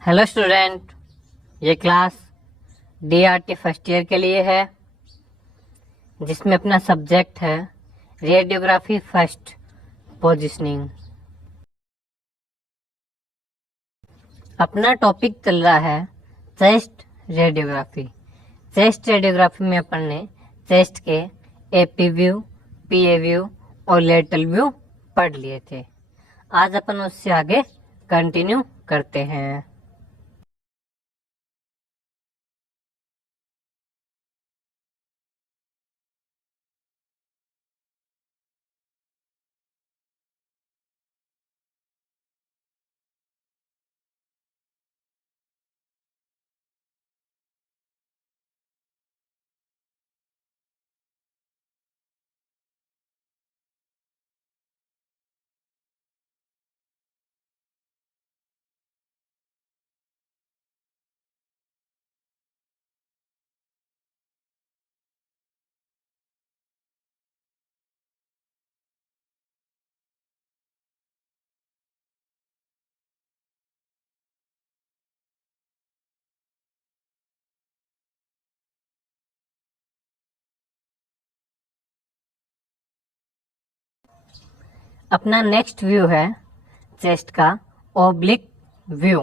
Hello student, ये class DRT first year के लिए है, जिसमें अपना सब्जेक्ट है रेडियोग्राफी फर्स्ट पोजीशनिंग। अपना टॉपिक चल रहा है चेस्ट रेडियोग्राफी। चेस्ट रेडियोग्राफी में अपन ने चेस्ट के AP व्यू, PA व्यू और लेटरल व्यू पढ़ लिए थे। आज अपन उससे आगे कंटिन्यू करते हैं। अपना नेक्स्ट व्यू है चेस्ट का ओब्लिक व्यू।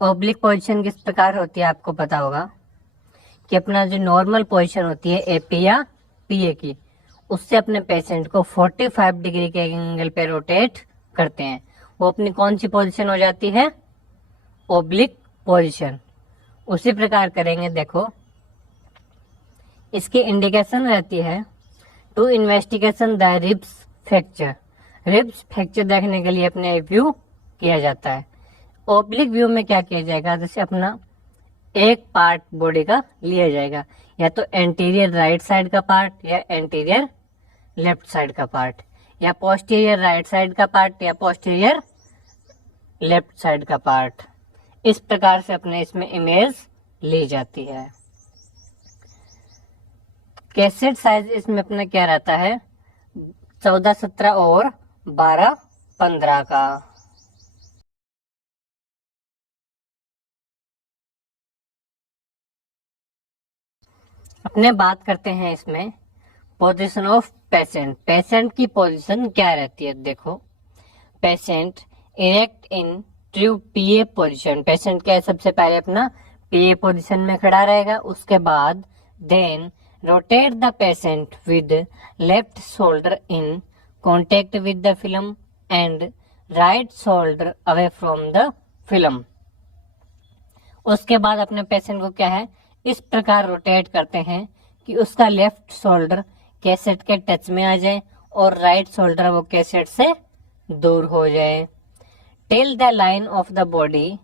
ओब्लिक पोजीशन किस प्रकार होती है आपको पता होगा कि अपना जो नॉर्मल पोजीशन होती है AP या PA की, उससे अपने पेशेंट को 45 डिग्री के एंगल पे रोटेट करते हैं। वो अपनी कौन सी पोजीशन हो जाती है? Oblique position. उसी प्रकार करेंगे। देखो, इसकी इंडिकेशन रहती है to investigation the ribs fracture. Ribs fracture देखने के लिए अपने व्यू किया जाता है। ओब्लिक व्यू में क्या किया जाएगा? जैसे अपना एक पार्ट बॉडी का लिया जाएगा, या तो एंटीरियर राइट साइड का पार्ट या एंटीरियर लेफ्ट साइड का पार्ट, या पोस्टीरियर राइट साइड का पार्ट या पोस्टीरियर लेफ्ट साइड का पार्ट। इस प्रकार से अपने इसमें इमेज ली जाती है। कैसेट साइज इसमें अपना क्या रहता है? 14-17 और 12-15 का। अपने बात करते हैं इसमें पोजीशन ऑफ पेशेंट। पेशेंट की पोजीशन क्या रहती है? देखो, patient erect in true PA position. Patient क्या है? सबसे पहले अपना PA पोजीशन में खड़ा रहेगा। उसके बाद then rotate the patient with left shoulder in contact with the film and right shoulder away from the film. उसके बाद अपने पेशेंट को क्या है, इस प्रकार रोटेट करते हैं कि उसका लेफ्ट शोल्डर कैसेट के टच में आ जाए और राइट शोल्डर वो कैसेट से दूर हो जाए। Till the line of the body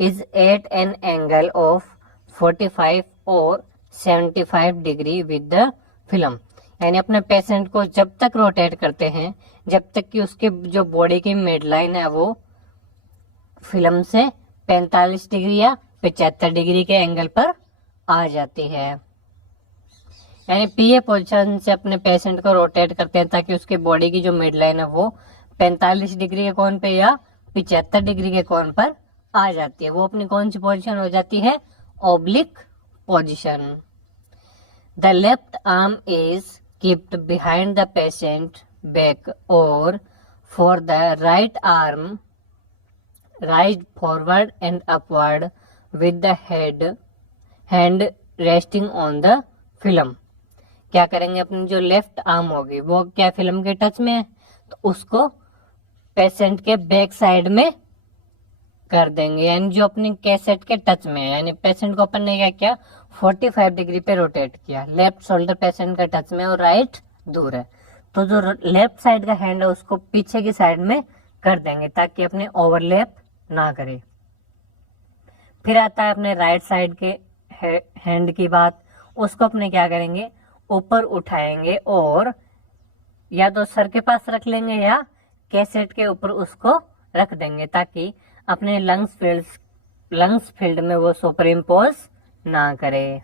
is at an angle of 45 और 75 डिग्री विद द फिल्म। यानी अपने पेशेंट को जब तक रोटेट करते हैं जब तक कि उसके जो बॉडी की मिड लाइन है वो फिल्म से 45 डिग्री या 75 डिग्री के एंगल पर आ जाती है। यानी PA पोजीशन से अपने पेशेंट को रोटेट करते हैं ताकि उसकी बॉडी की जो मिड लाइन है वो 45 डिग्री के कोण पे या 75 डिग्री के कोण पर आ जाती है। वो अपनी कौन सी पोजीशन हो जाती है? Oblique position. The left arm is keeped behind the patient back और for the right arm raise forward and upward with the hand resting on the film. क्या करेंगे? अपनी जो लेफ्ट आर्म होगी वो क्या फिल्म के टच में है, तो उसको पेशेंट के बैक साइड में कर देंगे, यानी जो अपनी कैसेट के टच में है। यानी पेशेंट को अपन ने क्या किया, 45 डिग्री पे रोटेट किया। लेफ्ट शोल्डर पेशेंट के टच में और राइट दूर है, तो जो लेफ्ट साइड का हैंड है उसको पीछे की साइड में कर देंगे ताकि अपने ओवरलैप ना करे। फिर आता है अपने राइट साइड के हैंड की बात। उसको अपने क्या करेंगे, ऊपर उठाएंगे और या तो सर के पास रख लेंगे या कैसेट के ऊपर उसको रख देंगे ताकि अपने लंग्स फील्ड में वो सुपर इम्पोज ना करे।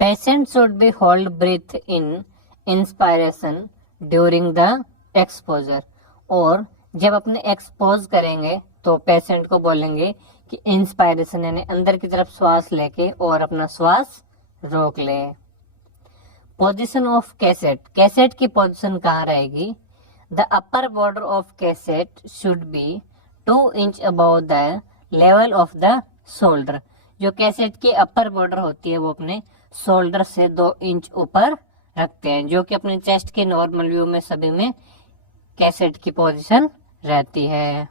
Patient should be hold breath in inspiration during the exposure. और जब अपने एक्सपोज करेंगे तो पेशेंट को बोलेंगे कि इंस्पायरेशन यानी अंदर की तरफ श्वास लेके और अपना श्वास रोक ले। पोजीशन ऑफ कैसेट, कैसेट की पोजीशन कहाँ रहेगी? The upper border of cassette should be 2 inch above the level of the shoulder. जो कैसेट की अपर बॉर्डर होती है वो अपने शोल्डर से 2 इंच ऊपर रखते हैं, जो कि अपने चेस्ट के नॉर्मल व्यू में सभी में कैसेट की पोजीशन रहती है।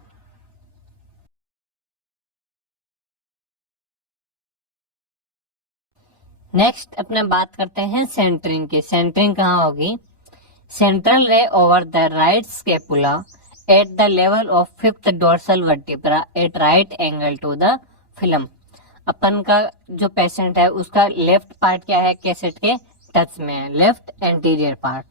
नेक्स्ट अपने बात करते हैं सेंटरिंग की। सेंटरिंग कहाँ होगी? Central ray over the right scapula at the level of 5th dorsal vertebra at right angle to the film. अपन का जो पेशेंट है उसका लेफ्ट पार्ट क्या है? कैसेट के टच में है, लेफ्ट एंटीरियर पार्ट,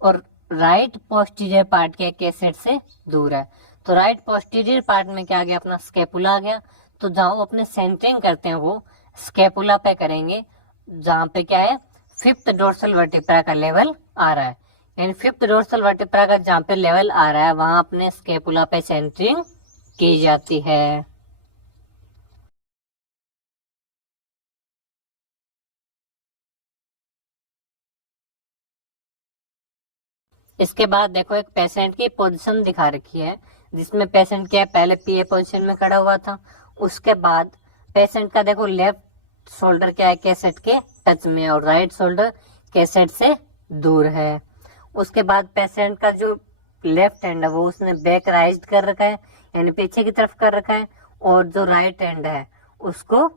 और राइट पोस्टीरियर पार्ट के कैसेट से दूर है। तो राइट पोस्टीरियर पार्ट में क्या आ गया? अपना स्केपुला आ गया। तो जहां अपने सेंटरिंग करते हैं वो स्केपुला पे करेंगे, जहां पे क्या है? 5th डोर्सल वर्टिब्रा का लेवल आ रहा है, यानी 5th डोर्सल वर्टिब्रा का जहां पे लेवल आ रहा है वहां अपने स्केपुला पे सेंटरिंग की जाती है। इसके बाद देखो एक पेशेंट की पोजीशन दिखा रखी है, जिसमें पेशेंट क्या है? पहले पीए पोजीशन में खड़ा हुआ था। उसके बाद पेशेंट का देखो लेफ्ट शोल्डर क्या है? कैसेट के टच में, और राइट शोल्डर कैसेट से दूर है। उसके बाद पेशेंट का जो लेफ्ट हैंड है वो उसने बैक राइज कर रखा है, यानी पीछे की तरफ कर रखा है, और जो राइट हैंड है उसको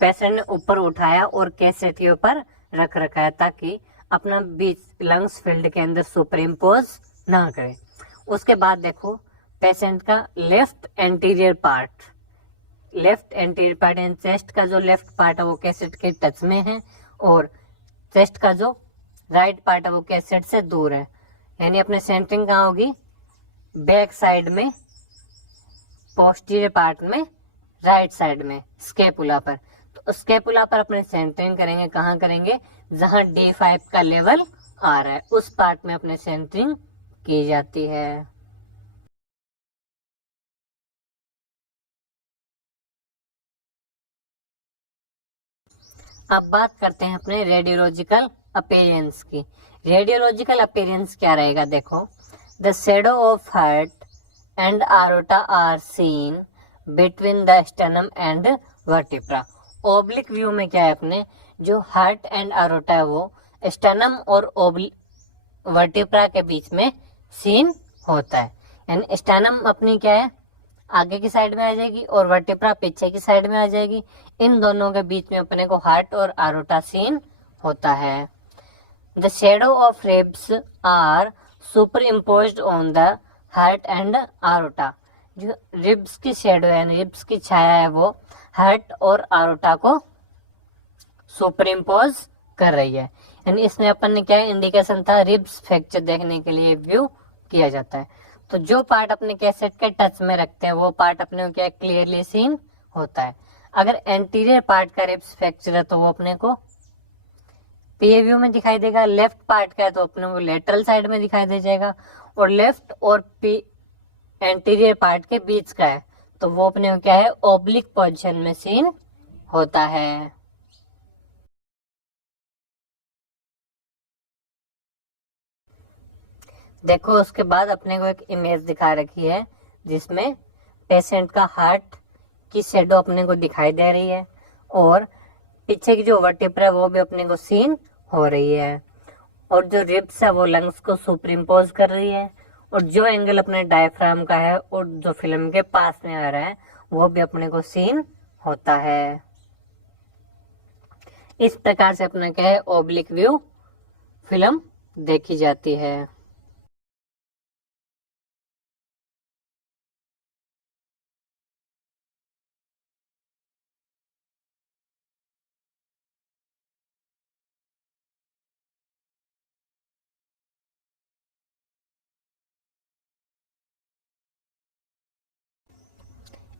पेशेंट ने ऊपर उठाया और कैसेट के ऊपर रख रखा है, ताकि अपना बीच लंग्स फील्ड के अंदर सुपर इम्पोज ना करे। उसके बाद देखो पेशेंट का left anterior part and chest का जो लेफ्ट पार्ट है वो कैसेट के टच में है, और चेस्ट का जो राइट पार्ट है वो कैसेट से दूर है, यानी अपने सेंटरिंग कहाँ होगी? बैक साइड में, पोस्टीरियर पार्ट में, राइट साइड में, स्केपुला पर। तो स्केपुला पर अपने सेंटरिंग करेंगे। कहाँ करेंगे? जहां D5 का लेवल आ रहा है उस पार्ट में अपने सेंटरिंग की जाती है। अब बात करते हैं अपने रेडियोलॉजिकल अपीयरेंस की। रेडियोलॉजिकल अपीयरेंस क्या रहेगा? देखो, the shadow of heart and aorta are seen between the sternum and vertebra. Oblique view में क्या है? अपने जो हार्ट एंड आरोटा है वो स्टर्नम और वर्टिब्रा के बीच में सीन होता है, यानी स्टर्नम अपनी क्या है? आगे की साइड में आ जाएगी और वर्टिब्रा पीछे की साइड में आ जाएगी। इन दोनों के बीच में अपने को हार्ट और आरोटा सीन होता है। The shadow of ribs are super imposed on the heart and aorta. जो रिब्स की शेडो है, रिब्स की छाया है, वो हार्ट और आरोटा को सुपर इम्पोज कर रही है, यानी इसमें अपन ने क्या इंडिकेशन था? रिब्स फ्रैक्चर देखने के लिए व्यू किया जाता है। तो जो पार्ट अपने कैसेट के टच में रखते हैं वो पार्ट अपने को क्या क्लियरली सीन होता है। अगर एंटीरियर पार्ट का रिब्स फ्रैक्चर है तो वो अपने को पीए व्यू में दिखाई देगा। लेफ्ट पार्ट का है तो अपने को लेटरल साइड में दिखाई दे जाएगा, और लेफ्ट और पी एंटीरियर पार्ट के बीच का है तो वो अपने को क्या है? ओब्लिक पोजीशन में सीन होता है। देखो उसके बाद अपने को एक इमेज दिखा रखी है जिसमें पेशेंट का हार्ट की शेडो अपने को दिखाई दे रही है, और पीछे की जो वर्टिब्रा है वो भी अपने को सीन हो रही है, और जो रिब्स है वो लंग्स को सुपर इम्पोज कर रही है, और जो एंगल अपने डायफ्राम का है और जो फिल्म के पास में आ रहा है वो भी अपने को सीन होता है। इस प्रकार से अपना क्या है? ओब्लिक व्यू फिल्म देखी जाती है।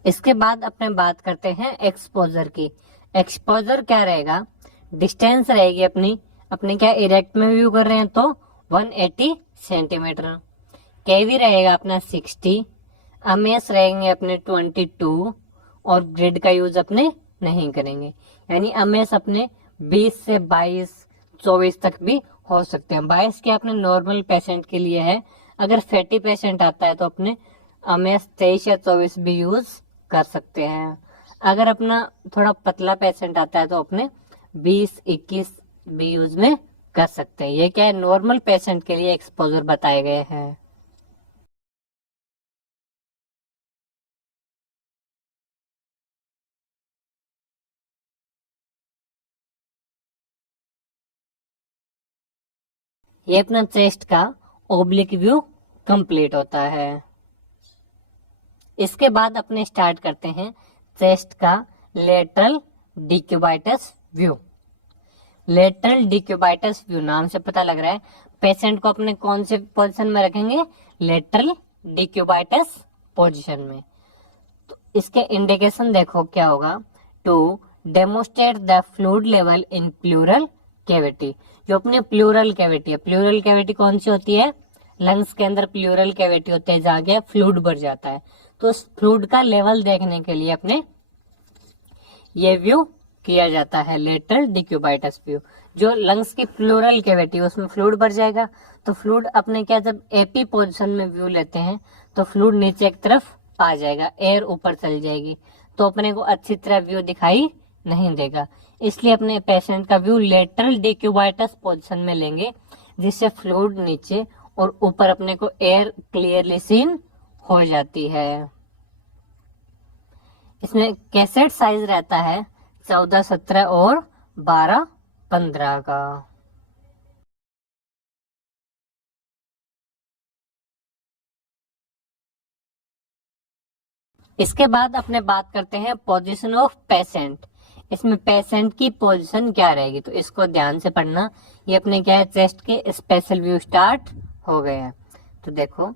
इसके बाद अपने बात करते हैं एक्सपोजर की। एक्सपोजर क्या रहेगा? डिस्टेंस रहेगी अपनी क्या इरेक्ट में व्यू कर रहे हैं तो 180 सेंटीमीटर। केवी रहेगा अपना 60, एमएस रहेंगे अपने 22 और ग्रिड का यूज अपने नहीं करेंगे। यानी एमएस अपने 20 से 22 24 तक भी हो सकते हैं। 22 के अपने नॉर्मल पेशेंट के लिए है। अगर फैटी पेशेंट आता है तो अपने एमएस 23 या 24 भी यूज कर सकते हैं। अगर अपना थोड़ा पतला पेशेंट आता है तो अपने 20-21 भी यूज में कर सकते हैं। ये क्या है, नॉर्मल पेशेंट के लिए एक्सपोजर बताए गए हैं। ये अपना चेस्ट का ओब्लिक व्यू कंप्लीट होता है। इसके बाद अपने स्टार्ट करते हैं चेस्ट का लेटरल डिक्यूबाइटस व्यू। लेटरल डिक्यूबाइटस व्यू नाम से पता लग रहा है पेशेंट को अपने कौन से पोजीशन में रखेंगे, लेटरल डिक्यूबाइटस पोजीशन में। तो इसके इंडिकेशन देखो क्या होगा, to demonstrate the fluid level in pleural cavity. जो अपनी प्लूरल कैविटी है, प्लूरल कैविटी कौन सी होती है, लंग्स के अंदर प्लूरल कैविटी होते हैं जहाँ क्या फ्लूइड बढ़ जाता है। तो उस फ्लूइड का लेवल देखने के लिए अपने ये व्यू किया जाता है, लेटरल डिक्यूबाइटस व्यू। जो लंग्स की प्लूरल कैविटी उसमें फ्लूइड बढ़ जाएगा, तो फ्लूइड अपने क्या जब एपी पोजीशन में व्यू लेते हैं तो फ्लूइड नीचे की तरफ आ जाएगा, एयर ऊपर चल जाएगी, तो अपने को अच्छी तरह व्यू दिखाई नहीं देगा। इसलिए अपने पेशेंट का व्यू लेटरल डिक्यूबाइटस पोजीशन में लेंगे, जिससे फ्लूइड नीचे और ऊपर अपने को एयर क्लियरली सीन हो जाती है। इसमें कैसेट साइज रहता है 14, 17 और 12, 15 का। इसके बाद अपने बात करते हैं पोजीशन ऑफ पेशेंट। इसमें पेशेंट की पोजीशन क्या रहेगी, तो इसको ध्यान से पढ़ना। ये अपने क्या है, चेस्ट के स्पेशल व्यू स्टार्ट हो गए हैं। तो देखो,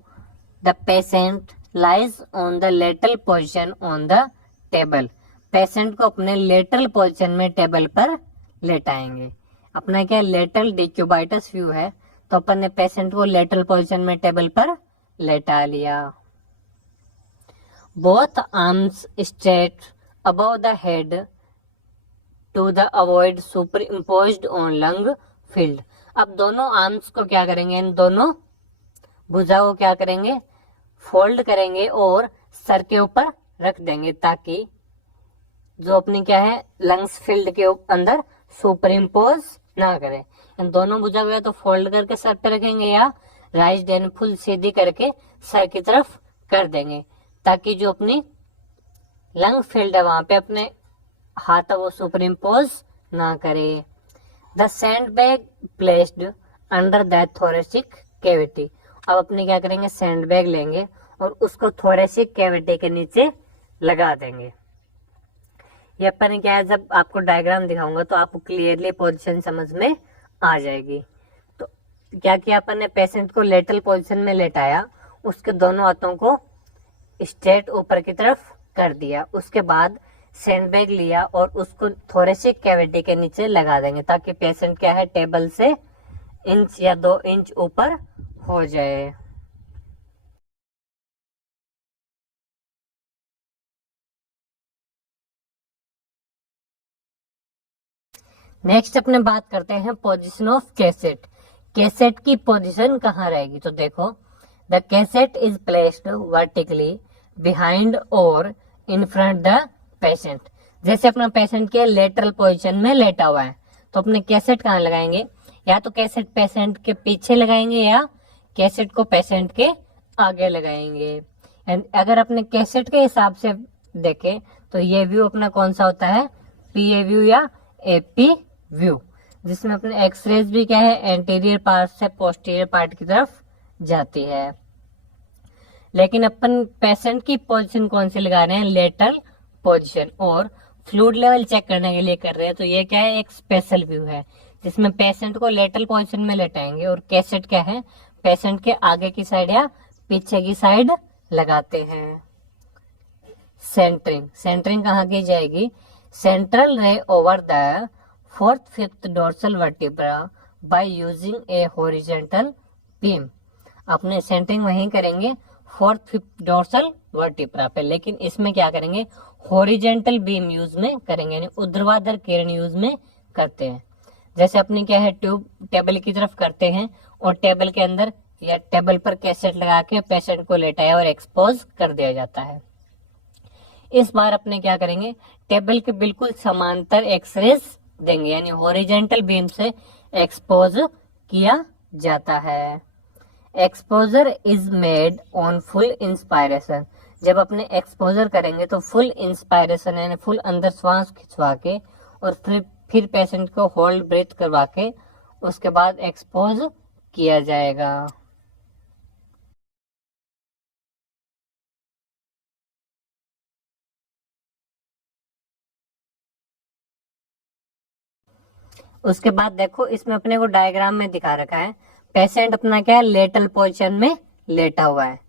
the patient lies on the lateral position on the table. Patient को अपने लेटरल पोजीशन में टेबल पर लेटाएंगे। अपना क्या लेटरल डिक्यूबाइटस व्यू है, तो अपन ने पेशेंट को लेटरल पोजीशन में टेबल पर लेटा लिया। Both arms straight above the head to the avoid super imposed on lung field. अब दोनों आर्म्स को क्या करेंगे, इन दोनों भुजा को क्या करेंगे, फोल्ड करेंगे और सर के ऊपर रख देंगे, ताकि जो अपनी क्या है लंग्स फील्ड के अंदर सुपर इम्पोज ना करे। इन दोनों भुजा को या तो फोल्ड करके सर पे रखेंगे या राइज एंड फुल सीधी करके सर की तरफ कर देंगे, ताकि जो अपनी लंग फील्ड है वहां पे अपने हाथ वो सुपर इम्पोज ना करे। The sand bag placed under that thoracic cavity. अब अपने क्या करेंगे, सैंड बैग लेंगे और उसको थोरेसिक कैविटी के नीचे लगा देंगे। ये अपन क्या है, जब आपको डायग्राम दिखाऊंगा तो आपको क्लियरली पोजीशन समझ में आ जाएगी। तो क्या किया अपन ने, पेशेंट को लेटरल पोजीशन में लेटाया, उसके दोनों हाथों को स्ट्रेट ऊपर की तरफ कर दिया। उसके बाद सैंडबैग लिया और उसको थोरेसिक कैविटी के नीचे लगा देंगे, ताकि पेशेंट क्या है टेबल से 1 या 2 इंच ऊपर हो जाए। नेक्स्ट अपने बात करते हैं पोजीशन ऑफ कैसेट। कैसेट की पोजीशन कहाँ रहेगी, तो देखो, the cassette is placed vertically behind और इन फ्रंट द पेशेंट। जैसे अपना पेशेंट के लेटरल पोजीशन में लेटा हुआ है, तो अपने कैसेट कहाँ लगाएंगे, या तो कैसेट पेशेंट के पीछे लगाएंगे या कैसेट को पेशेंट के आगे लगाएंगे। एंड अगर अपने कैसेट के हिसाब से देखें तो ये व्यू अपना कौन सा होता है, पीए व्यू या एपी व्यू, जिसमें अपने एक्सरेज भी क्या है एंटीरियर पार्ट से पोस्टीरियर पार्ट की तरफ जाती है। लेकिन अपन पेशेंट की पोजीशन कौन सी लगा रहे हैं, लेटरल पोजीशन, और फ्लूइड लेवल चेक करने के लिए कर रहे हैं। तो ये क्या है, एक स्पेशल व्यू है जिसमें पेशेंट को लेटरल पोजीशन में लेटाएंगे और कैसेट क्या है पेशेंट के आगे की साइड या पीछे की साइड लगाते हैं। सेंटरिंग, सेंटरिंग कहाँ की जाएगी, central ray over the 4th 5th dorsal vertebra by using A horizontal beam, अपने सेंटरिंग वहीं करेंगे फोर्थ फिफ्थ डोर्सल वर्टिब्रा पे, लेकिन इसमें क्या करेंगे, हॉरिजेंटल बीम यूज में करेंगे, यानी ऊर्ध्वाधर किरण यूज में करते हैं। जैसे अपने क्या है, ट्यूब टेबल की तरफ करते हैं और टेबल के अंदर या टेबल पर कैसेट लगा के पेशेंट को लेटाया और एक्सपोज कर दिया जाता है। इस बार अपने क्या करेंगे, टेबल के बिल्कुल समांतर एक्सरेज देंगे, यानी हॉरिजेंटल बीम से एक्सपोज किया जाता है। Exposure is made on full inspiration, जब अपने एक्सपोजर करेंगे तो फुल इंस्पायरेशन यानी फुल अंदर श्वास खिंचवा के और फिर पेशेंट को होल्ड ब्रीथ करवा के उसके बाद एक्सपोज किया जाएगा। उसके बाद देखो इसमें अपने को डायग्राम में दिखा रखा है, पेशेंट अपना क्या है, लेटल पोजीशन में लेटा हुआ है,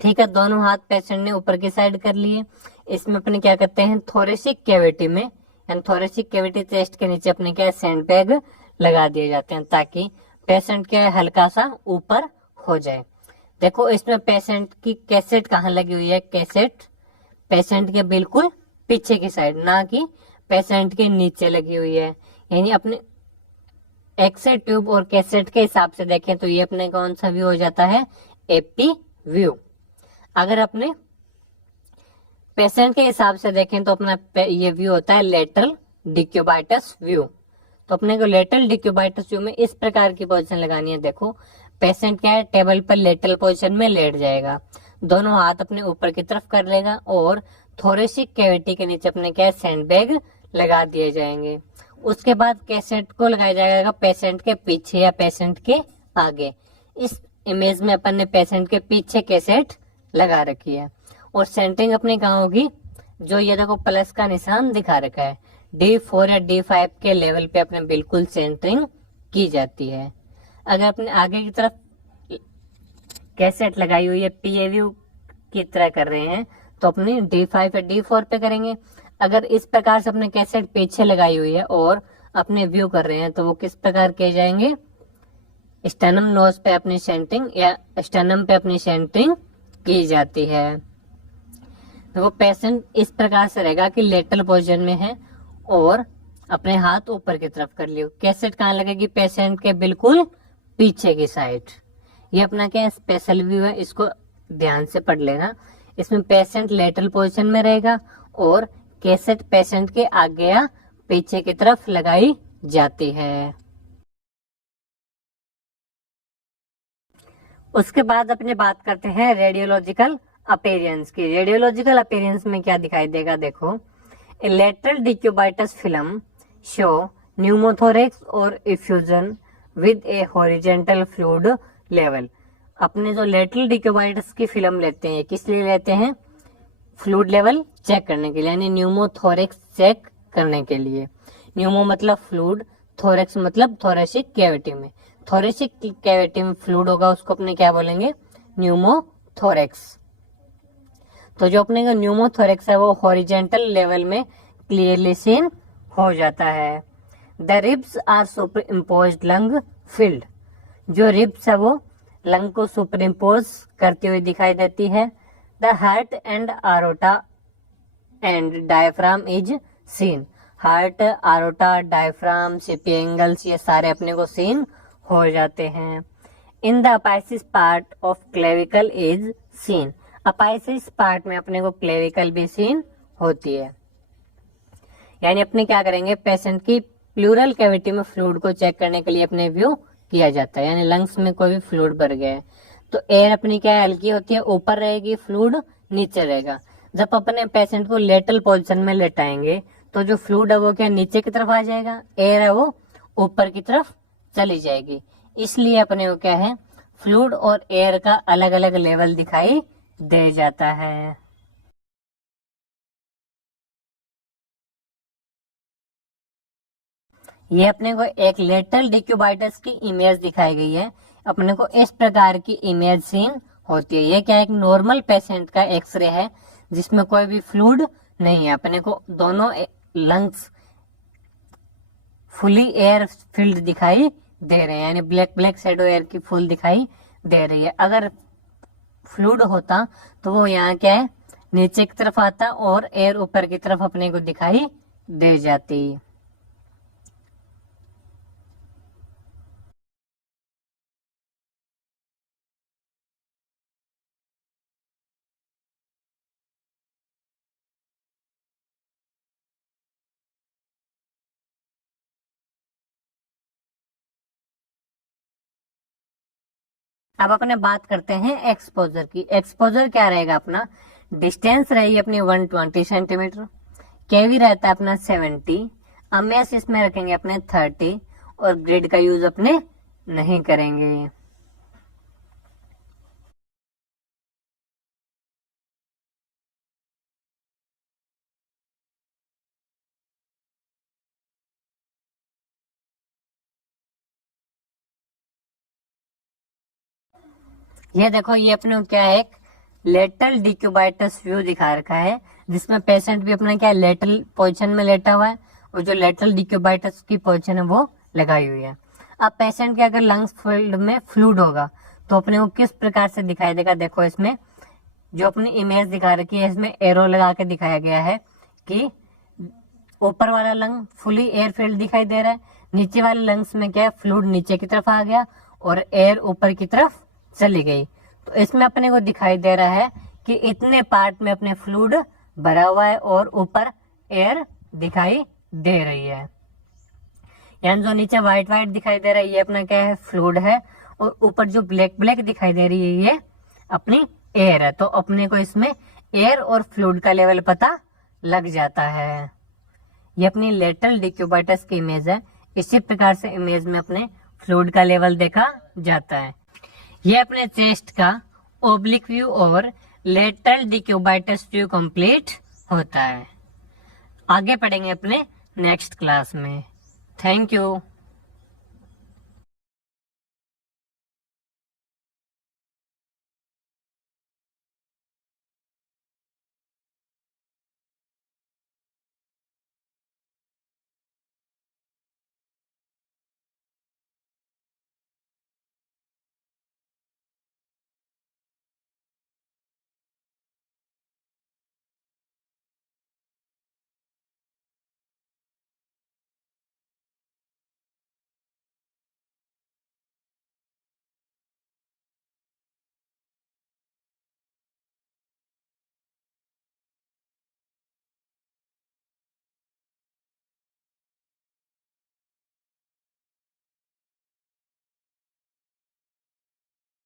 ठीक है। दोनों हाथ पेशेंट ने ऊपर की साइड कर लिए। इसमें अपने क्या करते हैं, थोरेसिक कैविटी में, यानी थोरेसिक कैविटी चेस्ट के नीचे अपने क्या सैंड बैग लगा दिए जाते हैं ताकि पेशेंट क्या है, हल्का सा ऊपर हो जाए। देखो इसमें पेशेंट की कैसेट कहाँ लगी हुई है, कैसेट पेशेंट के बिल्कुल पीछे की साइड, ना कि पेशेंट के नीचे लगी हुई है। यानी अपने एक्से ट्यूब और कैसेट के हिसाब से देखें तो ये अपने कौन सा व्यू हो जाता है, एपी व्यू। अगर अपने पेशेंट के हिसाब से देखें तो अपना ये व्यू होता है लेटरल डिक्यूबाइटस व्यू। तो अपने को लेटरल डिक्यूबाइटस व्यू में इस प्रकार की पोजीशन लगानी है। देखो पेशेंट क्या है, टेबल पर लेटरल पोजीशन में लेट जाएगा, दोनों हाथ अपने ऊपर की तरफ कर लेगा और थोरेसिक कैविटी के नीचे अपने क्या है, सैंड बैग लगा दिए जाएंगे। उसके बाद कैसेट को लगाया जाएगा पेशेंट के पीछे या पेशेंट के आगे। इस इमेज में अपन ने पेशेंट के पीछे कैसेट लगा रखी है और सेंटरिंग अपनी कहाँ होगी, जो ये देखो प्लस का निशान दिखा रखा है, D4 या D5 के लेवल पे अपने बिल्कुल सेंटरिंग की जाती है। अगर अपने आगे की तरफ कैसेट लगाई हुई है, PA व्यू की तरह कर रहे हैं तो अपने D5 या D4 पे करेंगे। अगर इस प्रकार से अपने कैसेट पीछे लगाई हुई है और अपने व्यू कर रहे हैं तो वो किस प्रकार किए जाएंगे, स्टेनम नोज पे अपनी सेंटरिंग या स्टेनम पे अपनी सेंटरिंग की जाती है। तो वो पेशेंट इस प्रकार से रहेगा कि लेटरल पोजीशन में है और अपने हाथ ऊपर की तरफ कर लियो। कैसेट कहाँ लगेगी, पेशेंट के बिल्कुल पीछे की साइड। ये अपना क्या स्पेशल व्यू है, इसको ध्यान से पढ़ लेना। इसमें पेशेंट लेटरल पोजीशन में रहेगा और कैसेट पेशेंट के आगे या पीछे की तरफ लगाई जाती है। उसके बाद अपने बात करते हैं रेडियोलॉजिकल अपीयरेंस की। रेडियोलॉजिकल अपीयरेंस में क्या दिखाई देगा, देखो लेटरल डिक्यूबाइटस फिल्म शो न्यूमोथोरेक्स और effusion with A horizontal fluid level. अपने जो लेटरल डिक्यूबाइटस की फिल्म लेते हैं, किस लिए लेते हैं, फ्लूइड लेवल चेक करने के लिए, यानी न्यूमोथोरेक्स चेक करने के लिए। न्यूमो मतलब फ्लूइड, थोरेक्स मतलब थोरेसिक कैविटी में, थोरेसिक कैविटी में फ्लूइड होगा उसको अपने क्या बोलेंगे, न्यूमोथोरेक्स। तो जो अपने का न्यूमोथोरेक्स है वो हॉरिजेंटल लेवल में क्लियरली सीन हो जाता है। The ribs are super imposed lung field, जो रिब्स है वो लंग को सुपर इम्पोज करती हुई दिखाई देती है। The heart and aorta and diaphragm is seen, heart, aorta, diaphragm, C P angles ये सारे अपने को सीन हो जाते हैं। In the apices part of clavicle is seen, apices part में अपने को क्लेविकल भी सीन होती है। यानी अपने क्या करेंगे, पेशेंट की प्लूरल कैविटी में फ्लूइड को चेक करने के लिए अपने व्यू किया जाता है, यानी लंग्स में कोई भी फ्लूइड भर गया है तो एयर अपनी क्या हल्की होती है, ऊपर रहेगी, फ्लूइड नीचे रहेगा। जब अपने पेशेंट को लेटरल पोजीशन में लेटाएंगे तो जो फ्लूइड है वो क्या नीचे की तरफ आ जाएगा, एयर है वो ऊपर की तरफ चली जाएगी। इसलिए अपने को क्या है, फ्लूइड और एयर का अलग अलग लेवल दिखाई दे जाता है। ये अपने को एक लेटरल डिक्यूबाइटस की इमेज दिखाई गई है। अपने को इस प्रकार की इमेज सीन होती है। ये क्या एक नॉर्मल पेशेंट का एक्सरे है जिसमें कोई भी फ्लूइड नहीं है। अपने को दोनों लंग्स फुली एयर फिल्ड दिखाई दे रहे हैं, यानी ब्लैक ब्लैक शैडो एयर की फुल दिखाई दे रही है। अगर फ्लूइड होता तो वो यहाँ क्या है, नीचे की तरफ आता और एयर ऊपर की तरफ अपने को दिखाई दे जाती। अब अपने बात करते हैं एक्सपोजर की। एक्सपोजर क्या रहेगा अपना, डिस्टेंस रहेगी अपनी 120 सेंटीमीटर, केवी रहता है अपना 70, अमेस इसमें रखेंगे अपने 30 और ग्रिड का यूज अपने नहीं करेंगे। ये देखो, ये अपने को क्या है, एक लेटरल डिक्यूबाइटस व्यू दिखा रखा है, जिसमें पेशेंट भी अपना क्या लेटरल पोजीशन में लेटा हुआ है और जो लेटरल डिक्यूबाइटस की पोजीशन है वो लगाई हुई है। अब पेशेंट के अगर लंग्स फील्ड में फ्लूइड होगा तो अपने को किस प्रकार से दिखाई देगा, देखो इसमें जो अपनी इमेज दिखा रखी है, इसमें एरो लगा के दिखाया गया है कि ऊपर वाला लंग फुली एयर फील्ड दिखाई दे रहा है, नीचे वाले लंग्स में क्या है, फ्लूइड नीचे की तरफ आ गया और एयर ऊपर की तरफ चली गई। तो इसमें अपने को दिखाई दे रहा है कि इतने पार्ट में अपने फ्लूइड भरा हुआ है और ऊपर एयर दिखाई दे रही है। यानी जो नीचे व्हाइट व्हाइट दिखाई दे रहा है ये अपना क्या है, फ्लूइड है, और ऊपर जो ब्लैक ब्लैक दिखाई दे रही है ये अपनी एयर है। तो अपने को इसमें एयर और फ्लूइड का लेवल पता लग जाता है। ये अपनी लेटरल डिक्यूबाइटस की इमेज है। इसी प्रकार से इमेज में अपने फ्लूइड का लेवल देखा जाता है। ये अपने चेस्ट का ओब्लिक व्यू और लेटरल डिक्यूबाइटस व्यू कंप्लीट होता है। आगे पढ़ेंगे अपने नेक्स्ट क्लास में। Thank you.